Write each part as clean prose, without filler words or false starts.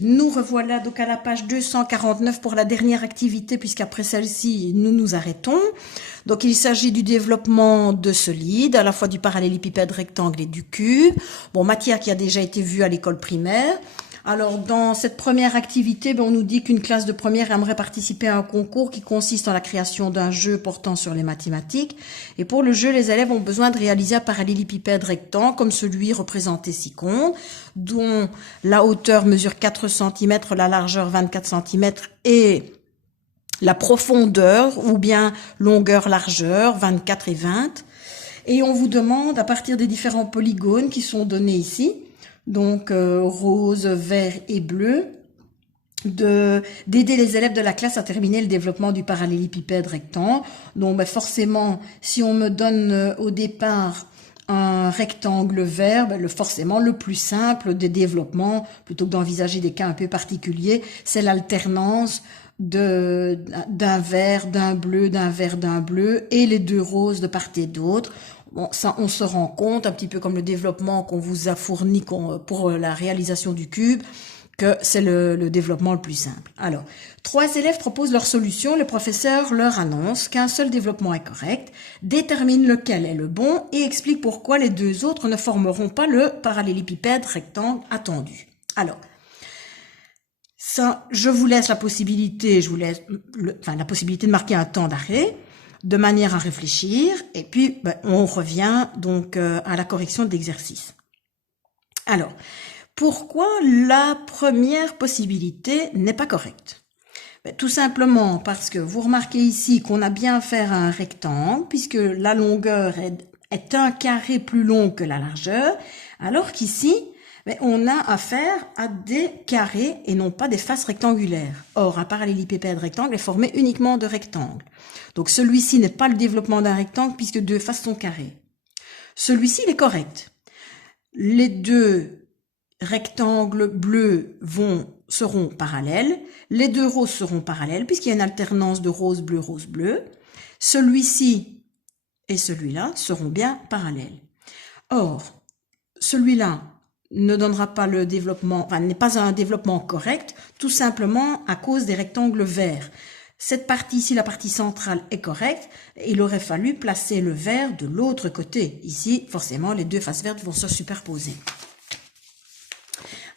Nous revoilà donc à la page 249 pour la dernière activité, puisqu'après celle-ci, nous nous arrêtons. Donc il s'agit du développement de solides, à la fois du parallélépipède rectangle et du cube. Bon, matière qui a déjà été vue à l'école primaire. Alors, dans cette première activité, on nous dit qu'une classe de première aimerait participer à un concours qui consiste en la création d'un jeu portant sur les mathématiques. Et pour le jeu, les élèves ont besoin de réaliser un parallélépipède rectangle, comme celui représenté ci-contre, dont la hauteur mesure 4 cm, la largeur 24 cm et la profondeur, ou bien longueur-largeur, 24 et 20. Et on vous demande, à partir des différents polygones qui sont donnés ici, donc rose, vert et bleu, d'aider les élèves de la classe à terminer le développement du parallélépipède rectangle. Donc forcément, si on me donne au départ un rectangle vert, forcément le plus simple des développements, plutôt que d'envisager des cas un peu particuliers, c'est l'alternance d'un vert, d'un bleu, d'un vert, d'un bleu, et les deux roses de part et d'autre. Bon, ça, on se rend compte, un petit peu comme le développement qu'on vous a fourni pour la réalisation du cube, que c'est le développement le plus simple. Alors, 3 élèves proposent leur solution, le professeur leur annonce qu'un seul développement est correct, détermine lequel est le bon et explique pourquoi les 2 autres ne formeront pas le parallélépipède rectangle attendu. Alors, ça, je vous laisse la possibilité, la possibilité de marquer un temps d'arrêt, de manière à réfléchir, et puis on revient donc à la correction de l'exercice. Alors, pourquoi la première possibilité n'est pas correcte? Tout simplement parce que vous remarquez ici qu'on a bien affaire à un rectangle, puisque la longueur est un carré plus long que la largeur, alors qu'ici, on a affaire à des carrés et non pas des faces rectangulaires. Or, un parallélépipède rectangle est formé uniquement de rectangles. Donc celui-ci n'est pas le développement d'un rectangle puisque 2 faces sont carrées. Celui-ci, il est correct. Les 2 rectangles bleus seront parallèles. Les 2 roses seront parallèles puisqu'il y a une alternance de rose, bleu. Celui-ci et celui-là seront bien parallèles. Or, celui-là ne donnera pas le développement, n'est pas un développement correct, tout simplement à cause des rectangles verts. Cette partie ici, la partie centrale, est correcte. Il aurait fallu placer le vert de l'autre côté. Ici, forcément, les 2 faces vertes vont se superposer.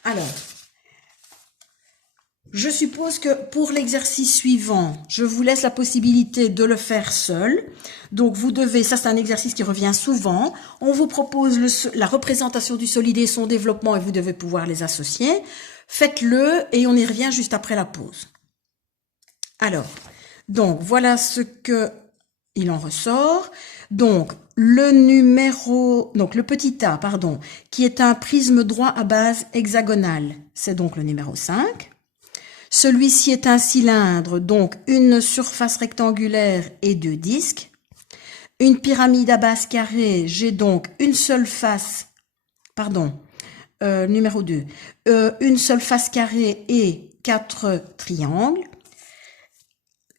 Alors, je suppose que pour l'exercice suivant, je vous laisse la possibilité de le faire seul. Donc vous devez, ça c'est un exercice qui revient souvent, on vous propose la représentation du solide et son développement et vous devez pouvoir les associer. Faites-le et on y revient juste après la pause. Alors, donc voilà ce que il en ressort. Donc le petit a, qui est un prisme droit à base hexagonale, c'est donc le numéro 5. Celui-ci est un cylindre, donc une surface rectangulaire et 2 disques. Une pyramide à base carrée, j'ai donc une seule face, numéro 2, une seule face carrée et 4 triangles.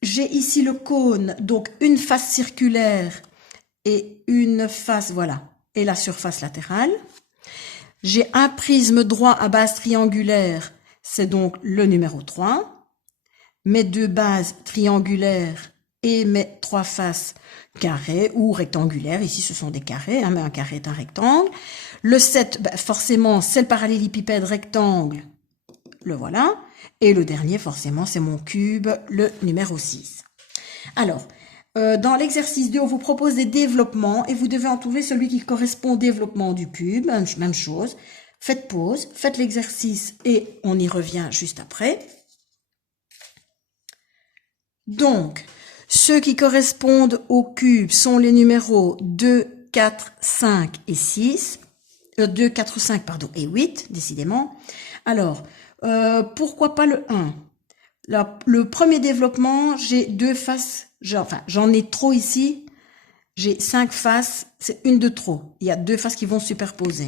J'ai ici le cône, donc une face circulaire et une face, et la surface latérale. J'ai un prisme droit à base triangulaire, c'est donc le numéro 3. Mes 2 bases triangulaires et mes 3 faces carrées ou rectangulaires. Ici, ce sont des carrés, mais un carré est un rectangle. Le 7, forcément, c'est le parallélépipède rectangle. Le voilà. Et le dernier, forcément, c'est mon cube, le numéro 6. Alors, dans l'exercice 2, on vous propose des développements et vous devez en trouver celui qui correspond au développement du cube. Même chose. Faites pause, faites l'exercice et on y revient juste après. Donc, ceux qui correspondent au cube sont les numéros 2, 4, 5 et 6. 2, 4, 5, et 8, décidément. Alors, pourquoi pas le 1? Le premier développement, j'ai 2 faces, j'en ai trop ici. J'ai 5 faces, c'est une de trop. Il y a 2 faces qui vont se superposer.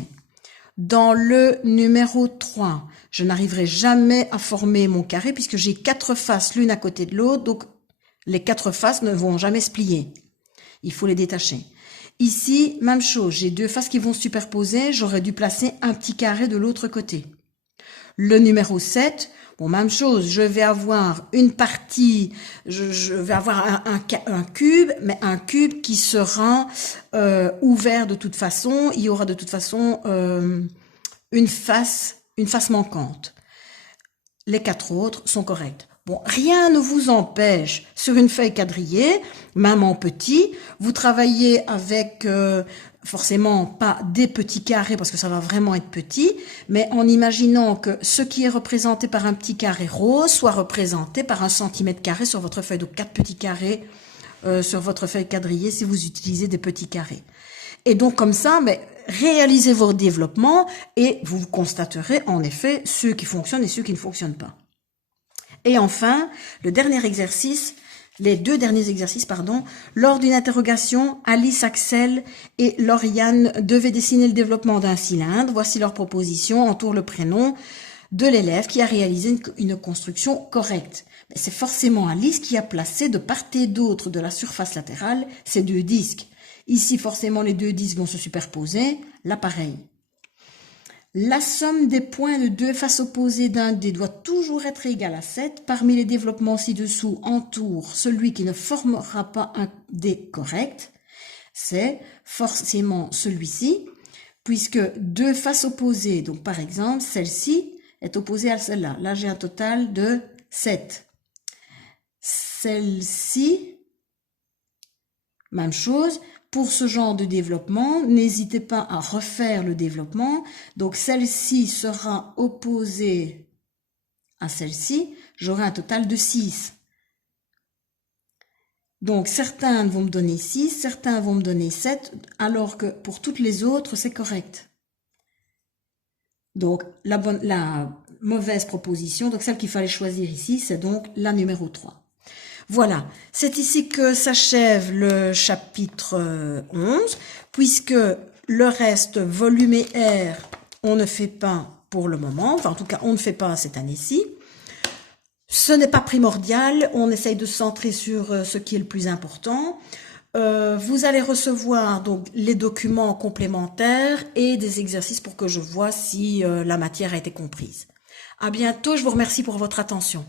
Dans le numéro 3, je n'arriverai jamais à former mon carré puisque j'ai 4 faces l'une à côté de l'autre, donc les 4 faces ne vont jamais se plier. Il faut les détacher. Ici, même chose, j'ai 2 faces qui vont se superposer, j'aurais dû placer un petit carré de l'autre côté. Le numéro 7, bon, même chose, je vais avoir une partie, je vais avoir un cube, mais un cube qui sera ouvert de toute façon. Il y aura de toute façon une face manquante. Les 4 autres sont corrects. Bon, rien ne vous empêche, sur une feuille quadrillée, même en petit, vous travaillez avec, forcément pas des petits carrés, parce que ça va vraiment être petit, mais en imaginant que ce qui est représenté par un petit carré rose soit représenté par 1 centimètre carré sur votre feuille. Donc 4 petits carrés sur votre feuille quadrillée si vous utilisez des petits carrés. Et donc comme ça, mais réalisez vos développements et vous constaterez en effet ceux qui fonctionnent et ceux qui ne fonctionnent pas. Et enfin, le dernier exercice, les 2 derniers exercices, pardon, lors d'une interrogation, Alice, Axel et Lauriane devaient dessiner le développement d'un cylindre. Voici leur proposition, entoure le prénom de l'élève qui a réalisé une construction correcte. C'est forcément Alice qui a placé de part et d'autre de la surface latérale ces 2 disques. Ici, forcément, les 2 disques vont se superposer, là pareil. La somme des points de 2 faces opposées d'un dé doit toujours être égale à 7. Parmi les développements ci-dessous, entoure celui qui ne formera pas un dé correct. C'est forcément celui-ci, puisque 2 faces opposées, donc par exemple, celle-ci est opposée à celle-là. Là, j'ai un total de 7. Celle-ci, même chose. Pour ce genre de développement, n'hésitez pas à refaire le développement. Donc, celle-ci sera opposée à celle-ci. J'aurai un total de 6. Donc, certains vont me donner 6, certains vont me donner 7, alors que pour toutes les autres, c'est correct. Donc, la mauvaise proposition, donc celle qu'il fallait choisir ici, c'est donc la numéro 3. Voilà, c'est ici que s'achève le chapitre 11, puisque le reste, volume et R, on ne fait pas pour le moment, enfin en tout cas on ne fait pas cette année-ci. Ce n'est pas primordial, on essaye de se centrer sur ce qui est le plus important. Vous allez recevoir donc les documents complémentaires et des exercices pour que je vois si la matière a été comprise. À bientôt, je vous remercie pour votre attention.